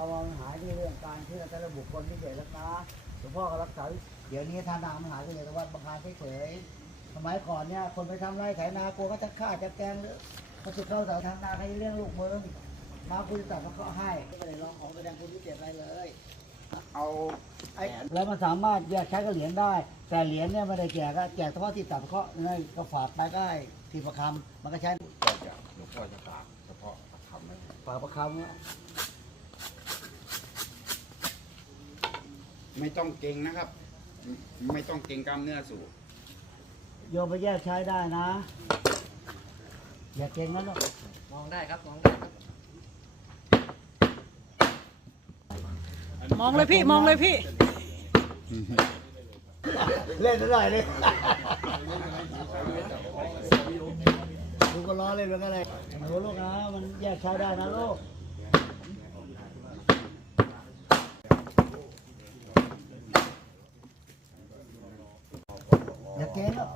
เชื่อแต่ละบุคคลที่เด็ดรักนะหลวงพ่อก็รักษาเดี๋ยวนี้ท่านามันหายไปเลยแต่วัดบางคารเฉยๆสมัยก่อนเนี่ยคนไปทำไร่ไถนากลัวก็จะฆ่าจะแกล้งหรือเขาจะเข้าเสาทางนาใครเลี้ยงลูกมึงมาคุณจะตัดมาเขาให้ไม่ได้ลองของแสดงคุณวิเศษอะไรเลยเอาไอ้แล้วมันสามารถแยกใช้กับเหรียญได้ แต่เหรียญเนี่ยไม่ได้แจกอะแจกเฉพาะที่ตัดเคราะห์นี่ก็ฝากไปก็ได้ที่ประคำมันก็ใช้ก็จะหลวงพ่อจะฝากเฉพาะทำไว้ฝากประคำอะ ไม่ต้องเก่งนะครับ ไม่ต้องเก่งกล้ามเนื้อสูงโยมไปแยกใช้ได้นะ อย่าเก่งนะลูกมองได้ครับมองได้ครับมองเลยพี่มองเลยพี่ เล่นหน่อยเลยลูกก็ล้อเล่นมันก็เลยหนูลูกนะมันแยกใช้ได้นะลูก อย่าเก่งอะ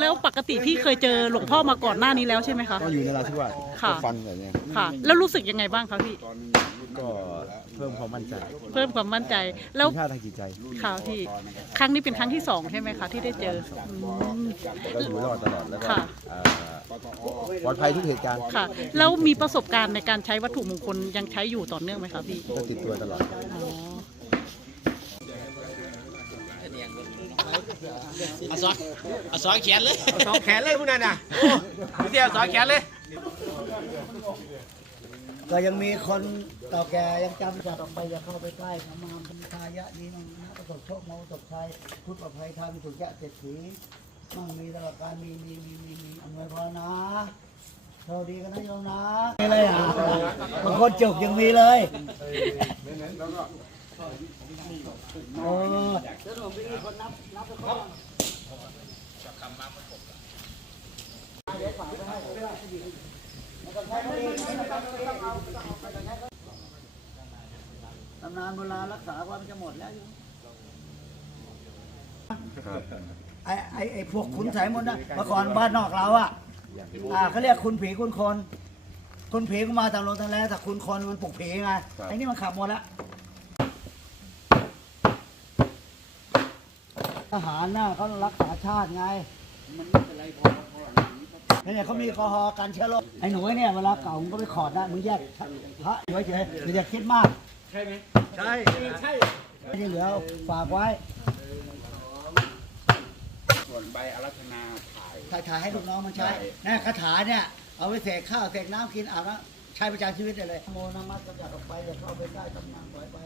แล้วปกติพี่เคยเจอหลวงพ่อมาก่อนหน้านี้แล้วใช่ไหมคะ ก็อยู่ในราธิวาสค่ะก็ฟันแบบเนี้ยค่ะ แล้วรู้สึกยังไงบ้างคะพี่ ก็เพิ่มความมั่นใจเพิ่มความมั่นใจ แล้วมีค่าทางจิตใจค่ะพี่ ครั้งนี้เป็นครั้งที่สองใช่ไหมคะที่ได้เจออืม ก็อยู่รอดตลอดแล้วก็ค่ะ เอ่อปลอดภัยทุกเหตุการณ์ค่ะ แล้วมีประสบการณ์ในการใช้วัตถุมงคลยังใช้อยู่ต่อเนื่องไหมคะพี่ ก็ติดตัวตลอด อ๋อ เอาสองเอาสองแขนเลยเอาสองแขนเลยพวกนั้นน่ะพี่เตี้ยเอาสองแขนเลยก็ยังมีคนเก่าแก่ยังจำจากออกไปอย่าเข้าไปใกล้ขมาพันทายะนี้มั่งนะประสบโชคมาประสบชัยพุทธอภัยธรรมสุขแก่เศรษฐีมั่งมีตลอดการมีมีมีมีมีอำนวยพรนะโชคดีกันนะโยมนะมีเลยอะบางคนจุกยังมีเลย เออแล้วหลวงพี่คนนับนับไปก่อนเดี๋ยวฝากไว้ให้ผมด้วยไม่ต้องใช้ก็ดีไม่ต้องไม่ต้องเอาไม่ต้องเอาไปแต่ไหนก็ตำนานโบราณรักษาความนจะหมดแล้วอยู่ไอ้ไอ้ไอ้พวกขุนสายมนต์นะเมื่อก่อนบ้านนอกเราอะอ่าเขาเรียกคุณผีคุณคน คุณผีก็มาตามลงทางแล้วแต่คุณคนมันปลุกผีไงไอ้นี่มันขับหมดแล้ว ทหารน่ะเขารักษาชาติไง มันไม่เป็นไรพอพอเนี่ยเขามีแอลกอฮอล์กันเชื้อโรคไอ้หนูเนี่ยเวลาเก่ามึงก็ไปขอดนะมึงแยกพระไว้เฉยอย่าอย่าคิดมาก ใช่ไหมใช่ใช่ที่เหลือฝากไว้ส่วนใบอารัธนาถ่ายถ่ายถ่ายให้ลูกน้องมันใช้ใช่นะคาถาเนี่ยเอาไว้เสกข้าวเสกน้ำกินอาบน้ำใช้ประจำชีวิตได้เลยโมนามัสกะออกไปอย่าเข้าไปใกล้ตำนานปล่อยไป